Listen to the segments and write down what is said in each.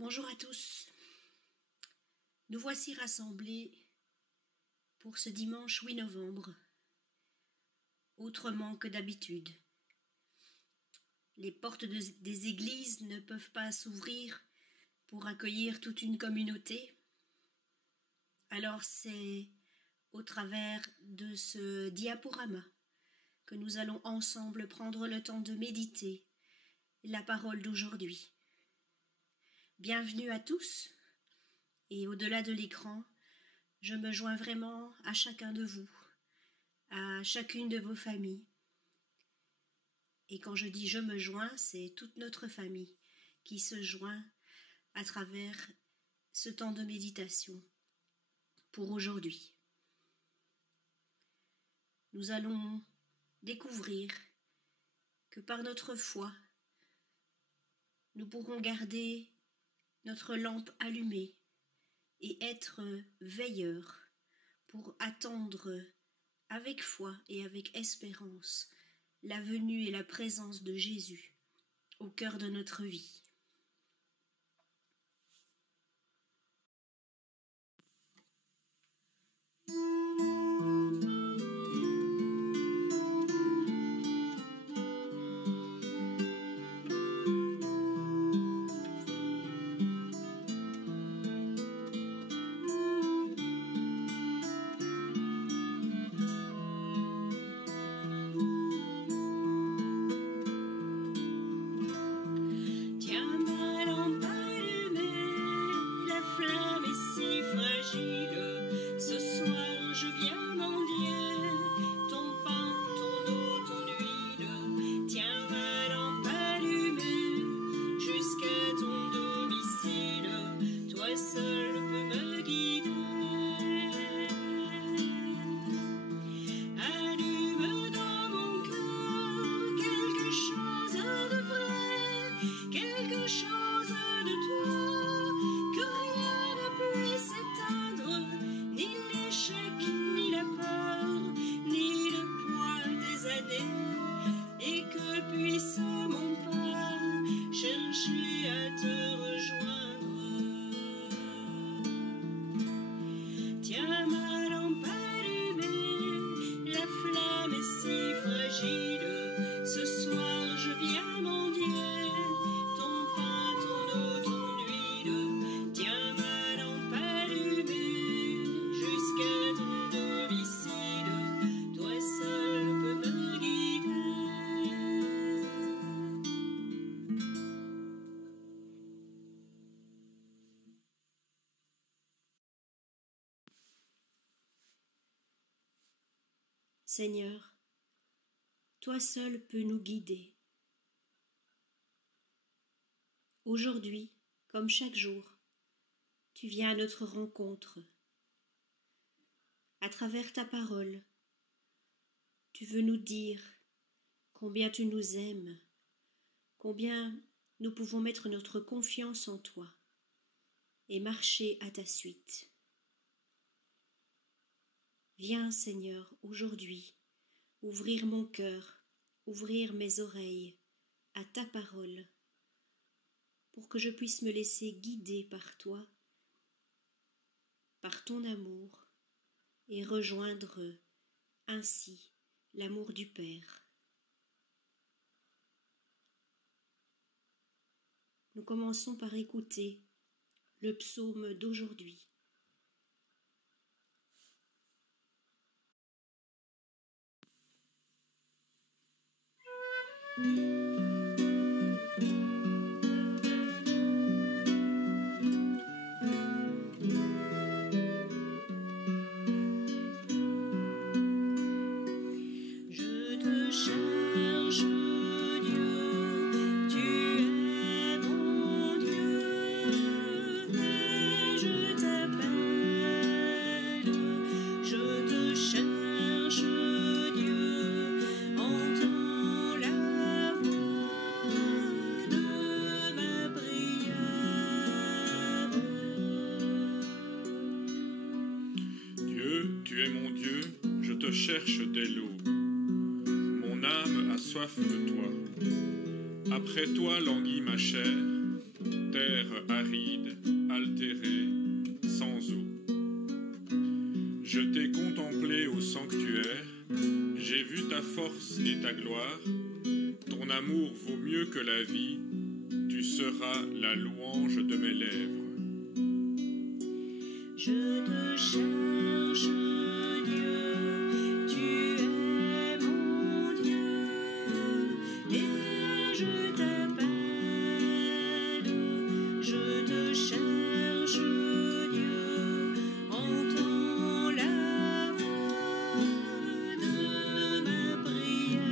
Bonjour à tous. Nous voici rassemblés pour ce dimanche 8 novembre, autrement que d'habitude. Les portes des églises ne peuvent pas s'ouvrir pour accueillir toute une communauté. Alors c'est au travers de ce diaporama que nous allons ensemble prendre le temps de méditer la parole d'aujourd'hui. Bienvenue à tous, et au-delà de l'écran, je me joins vraiment à chacun de vous, à chacune de vos familles. Et quand je dis je me joins, c'est toute notre famille qui se joint à travers ce temps de méditation pour aujourd'hui. Nous allons découvrir que par notre foi, nous pourrons garder notre lampe allumée et être veilleurs pour attendre avec foi et avec espérance la venue et la présence de Jésus au cœur de notre vie. Seigneur, toi seul peux nous guider. Aujourd'hui, comme chaque jour, tu viens à notre rencontre. À travers ta parole, tu veux nous dire combien tu nous aimes, combien nous pouvons mettre notre confiance en toi et marcher à ta suite. Viens, Seigneur, aujourd'hui, ouvrir mon cœur, ouvrir mes oreilles à ta parole, pour que je puisse me laisser guider par toi, par ton amour, et rejoindre ainsi l'amour du Père. Nous commençons par écouter le psaume d'aujourd'hui. Cherche dès l'aube. Mon âme a soif de toi. Après toi languit ma chair, terre aride, altérée, sans eau. Je t'ai contemplé au sanctuaire, j'ai vu ta force et ta gloire. Ton amour vaut mieux que la vie, tu seras la louange de mes lèvres. Je te cherche, Dieu, tu es mon Dieu, et je t'appelle, je te cherche, Dieu, entends la voix de ma prière.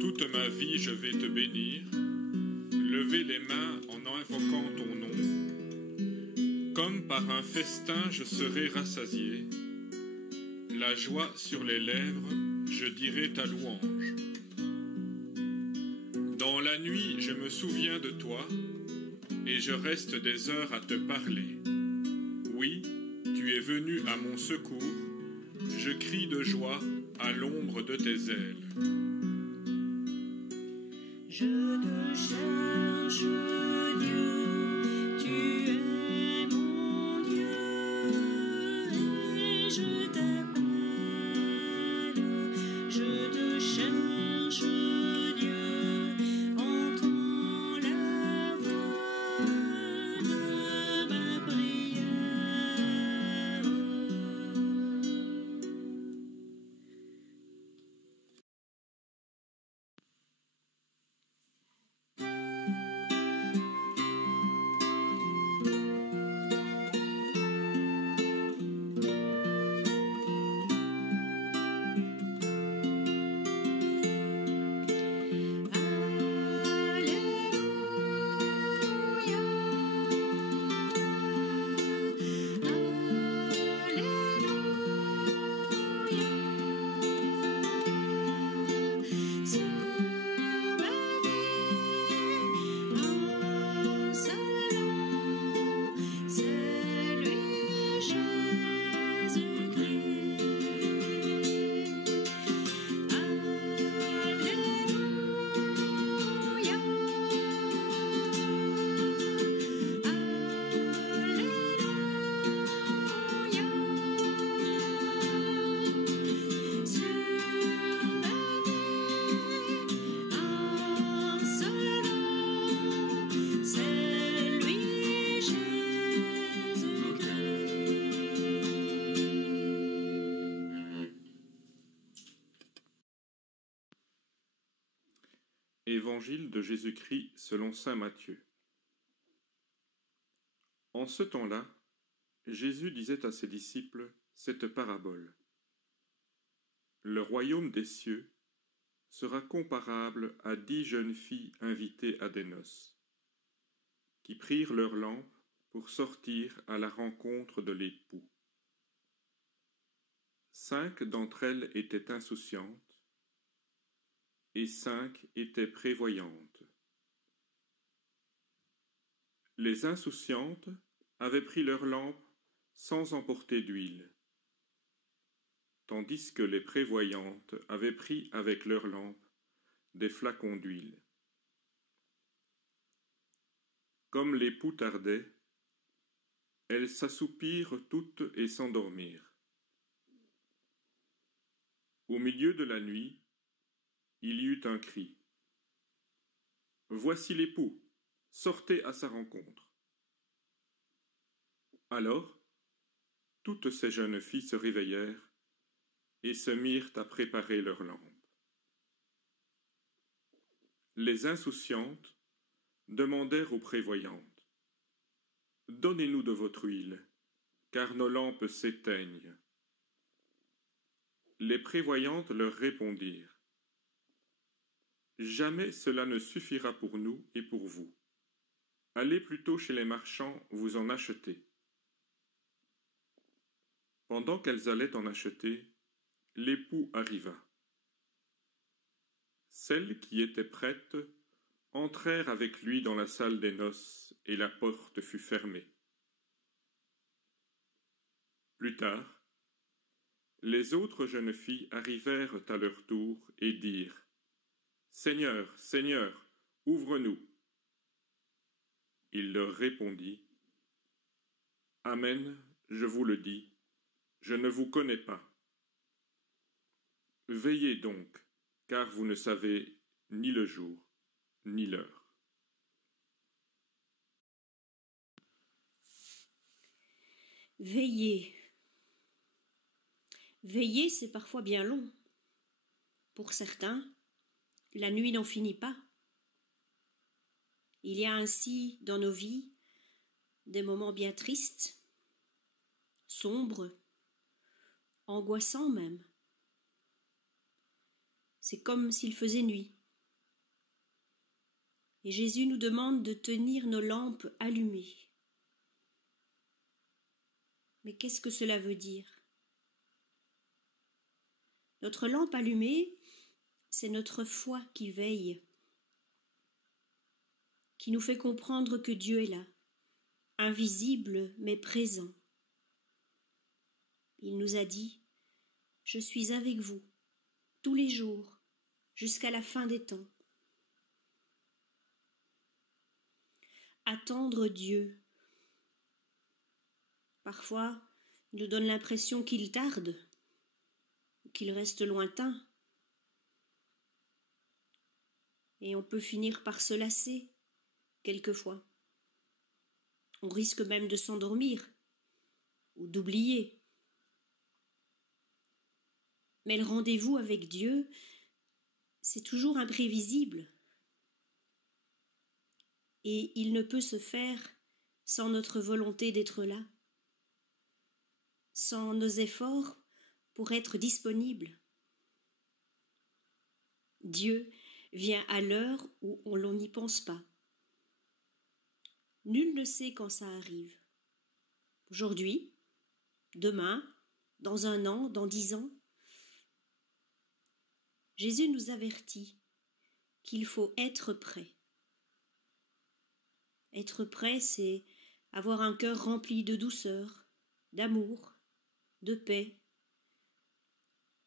Toute ma vie je vais te bénir, lever les mains en invoquant ton nom. Comme par un festin je serai rassasié, la joie sur les lèvres, je dirai ta louange. Dans la nuit je me souviens de toi, et je reste des heures à te parler. Oui, tu es venu à mon secours, je crie de joie à l'ombre de tes ailes. Je te cherche, Dieu, tu es mon Dieu, et je t'appelle, je te cherche, Dieu, entends la voix de ma prière. Évangile de Jésus-Christ selon saint Matthieu. En ce temps-là, Jésus disait à ses disciples cette parabole. Le royaume des cieux sera comparable à 10 jeunes filles invitées à des noces, qui prirent leurs lampes pour sortir à la rencontre de l'époux. 5 d'entre elles étaient insouciantes, et 5 étaient prévoyantes. Les insouciantes avaient pris leurs lampes sans emporter d'huile, tandis que les prévoyantes avaient pris avec leurs lampes des flacons d'huile. Comme l'époux tardait, elles s'assoupirent toutes et s'endormirent. Au milieu de la nuit, il y eut un cri. « Voici l'époux, sortez à sa rencontre. » Alors, toutes ces jeunes filles se réveillèrent et se mirent à préparer leurs lampes. Les insouciantes demandèrent aux prévoyantes, « Donnez-nous de votre huile, car nos lampes s'éteignent. » Les prévoyantes leur répondirent, « Jamais cela ne suffira pour nous et pour vous. Allez plutôt chez les marchands vous en acheter. » Pendant qu'elles allaient en acheter, l'époux arriva. Celles qui étaient prêtes entrèrent avec lui dans la salle des noces, et la porte fut fermée. Plus tard, Les autres jeunes filles arrivèrent à leur tour et dirent « Seigneur, Seigneur, ouvre-nous !» Il leur répondit « Amen, je vous le dis, je ne vous connais pas. Veillez donc, car vous ne savez ni le jour, ni l'heure. » Veiller. Veiller, c'est parfois bien long. Pour certains, la nuit n'en finit pas. Il y a ainsi dans nos vies des moments bien tristes, sombres, angoissants même. C'est comme s'il faisait nuit. Et Jésus nous demande de tenir nos lampes allumées. Mais qu'est-ce que cela veut dire ? Notre lampe allumée, c'est notre foi qui veille, qui nous fait comprendre que Dieu est là, invisible mais présent. Il nous a dit « Je suis avec vous tous les jours jusqu'à la fin des temps ». Attendre Dieu. Parfois, il nous donne l'impression qu'il tarde, qu'il reste lointain. Et on peut finir par se lasser, quelquefois. On risque même de s'endormir ou d'oublier. Mais le rendez-vous avec Dieu, c'est toujours imprévisible. Et il ne peut se faire sans notre volonté d'être là, sans nos efforts pour être disponibles. Dieu vient à l'heure où l'on n'y pense pas. Nul ne sait quand ça arrive. Aujourd'hui, demain, dans 1 an, dans 10 ans. Jésus nous avertit qu'il faut être prêt. Être prêt, c'est avoir un cœur rempli de douceur, d'amour, de paix,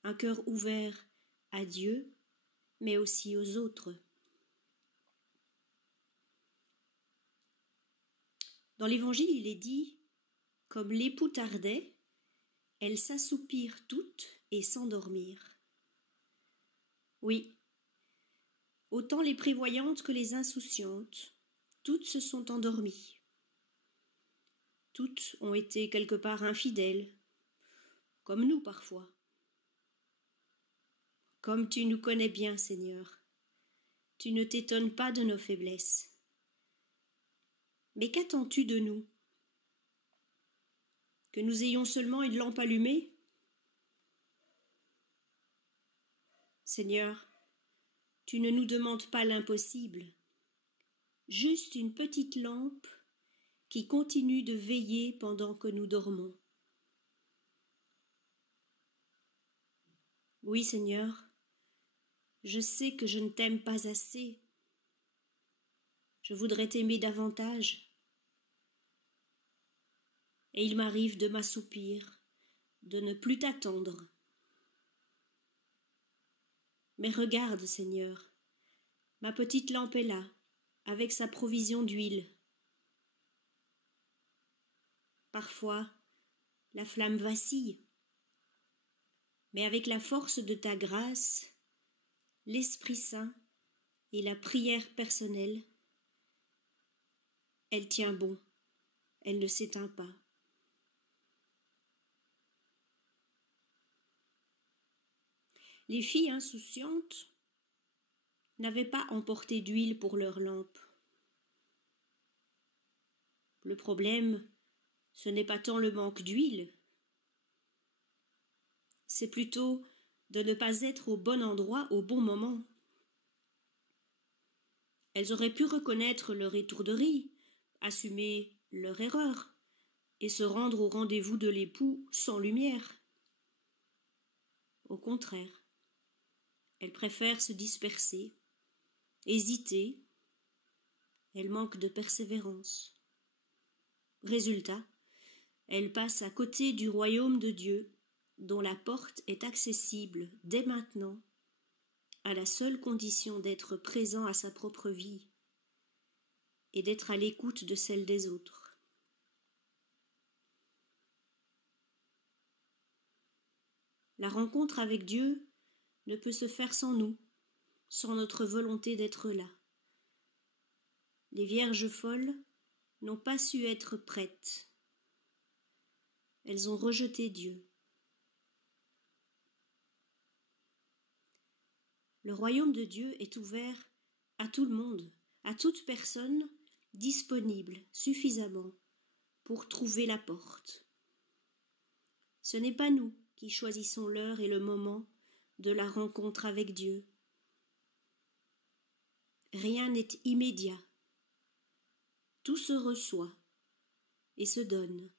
un cœur ouvert à Dieu, mais aussi aux autres. Dans l'Évangile, il est dit « Comme l'époux tardait, elles s'assoupirent toutes et s'endormirent. » Oui, autant les prévoyantes que les insouciantes, toutes se sont endormies. Toutes ont été quelque part infidèles, comme nous parfois. Comme tu nous connais bien, Seigneur, tu ne t'étonnes pas de nos faiblesses. Mais qu'attends-tu de nous ? Que nous ayons seulement une lampe allumée ? Seigneur, tu ne nous demandes pas l'impossible, juste une petite lampe qui continue de veiller pendant que nous dormons. Oui, Seigneur, je sais que je ne t'aime pas assez. Je voudrais t'aimer davantage. Et il m'arrive de m'assoupir, de ne plus t'attendre. Mais regarde, Seigneur, ma petite lampe est là, avec sa provision d'huile. Parfois, la flamme vacille, mais avec la force de ta grâce, l'Esprit Saint et la prière personnelle, elle tient bon, elle ne s'éteint pas. Les filles insouciantes n'avaient pas emporté d'huile pour leur lampe. Le problème, ce n'est pas tant le manque d'huile, c'est plutôt de ne pas être au bon endroit au bon moment. Elles auraient pu reconnaître leur étourderie, assumer leur erreur et se rendre au rendez-vous de l'époux sans lumière. Au contraire, elles préfèrent se disperser, hésiter, elles manquent de persévérance. Résultat, elles passent à côté du royaume de Dieu, dont la porte est accessible dès maintenant, à la seule condition d'être présent à sa propre vie et d'être à l'écoute de celle des autres. La rencontre avec Dieu ne peut se faire sans nous, sans notre volonté d'être là. Les vierges folles n'ont pas su être prêtes. Elles ont rejeté Dieu. Le royaume de Dieu est ouvert à tout le monde, à toute personne disponible suffisamment pour trouver la porte. Ce n'est pas nous qui choisissons l'heure et le moment de la rencontre avec Dieu. Rien n'est immédiat. Tout se reçoit et se donne.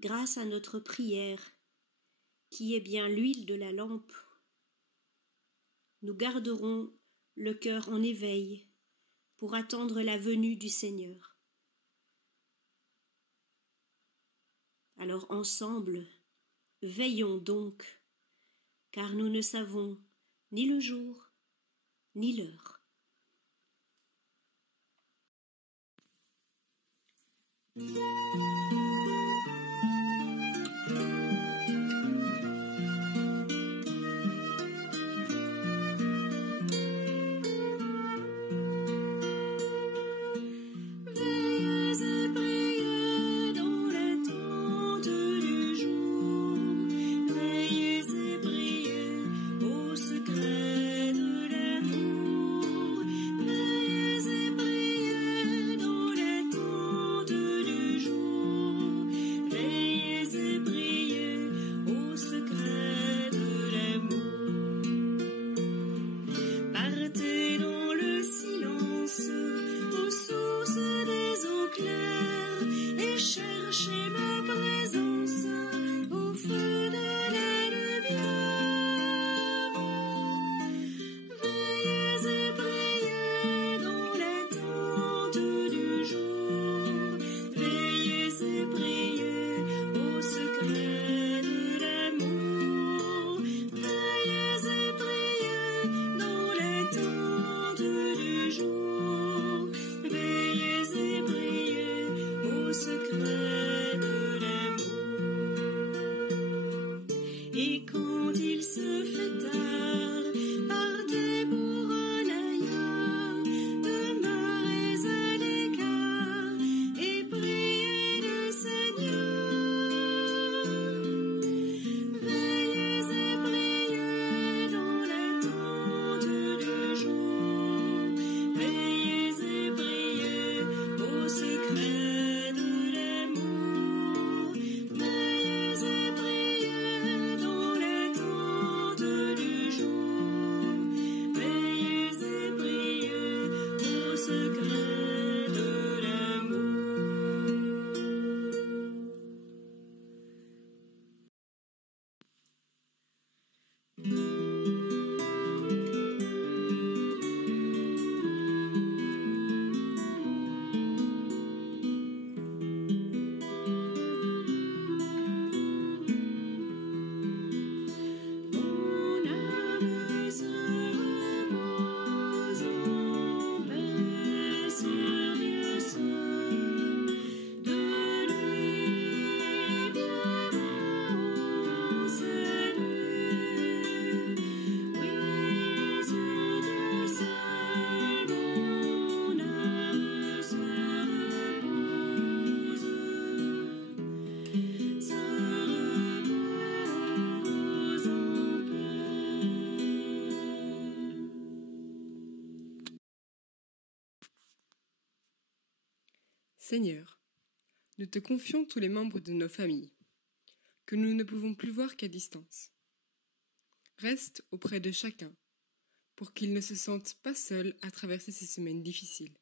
Grâce à notre prière, qui est bien l'huile de la lampe, nous garderons le cœur en éveil pour attendre la venue du Seigneur. Alors ensemble, veillons donc, car nous ne savons ni le jour, ni l'heure. Seigneur, nous te confions tous les membres de nos familles, que nous ne pouvons plus voir qu'à distance. Reste auprès de chacun, pour qu'ils ne se sentent pas seuls à traverser ces semaines difficiles.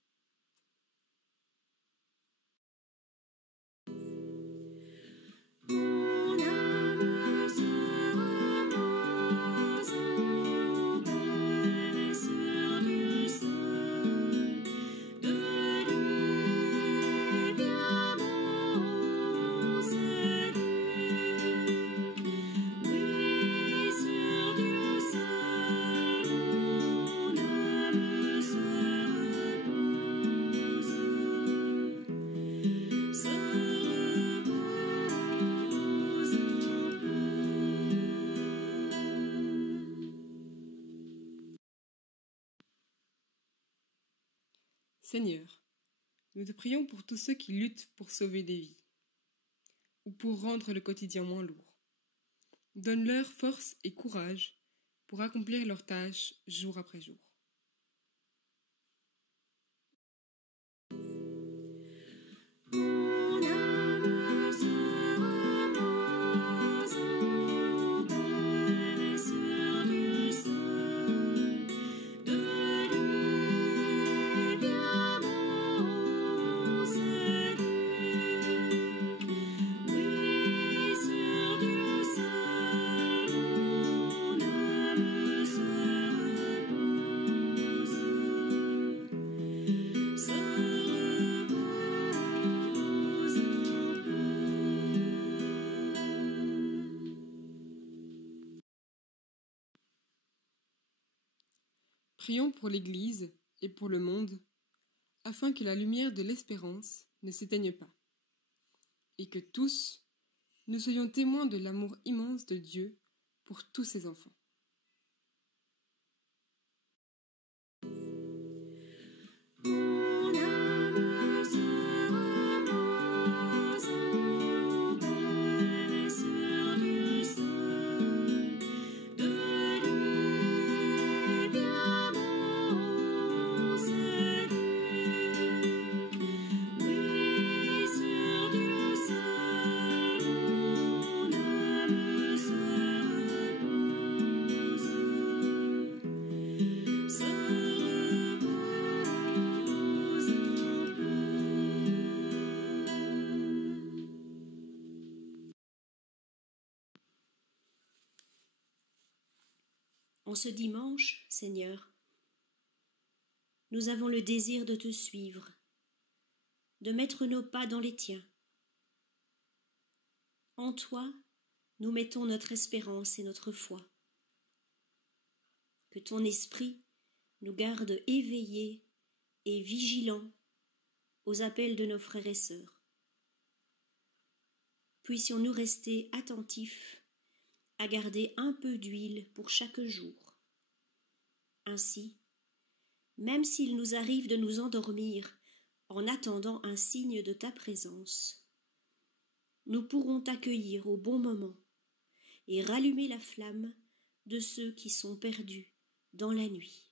Seigneur, nous te prions pour tous ceux qui luttent pour sauver des vies ou pour rendre le quotidien moins lourd. Donne-leur force et courage pour accomplir leurs tâches jour après jour. Prions pour l'Église et pour le monde, afin que la lumière de l'espérance ne s'éteigne pas, et que tous, nous soyons témoins de l'amour immense de Dieu pour tous ses enfants. En ce dimanche, Seigneur, nous avons le désir de te suivre, de mettre nos pas dans les tiens. En toi, nous mettons notre espérance et notre foi. Que ton esprit nous garde éveillés et vigilants aux appels de nos frères et sœurs. Puissions-nous rester attentifs à garder un peu d'huile pour chaque jour. Ainsi, même s'il nous arrive de nous endormir en attendant un signe de ta présence, nous pourrons t'accueillir au bon moment et rallumer la flamme de ceux qui sont perdus dans la nuit.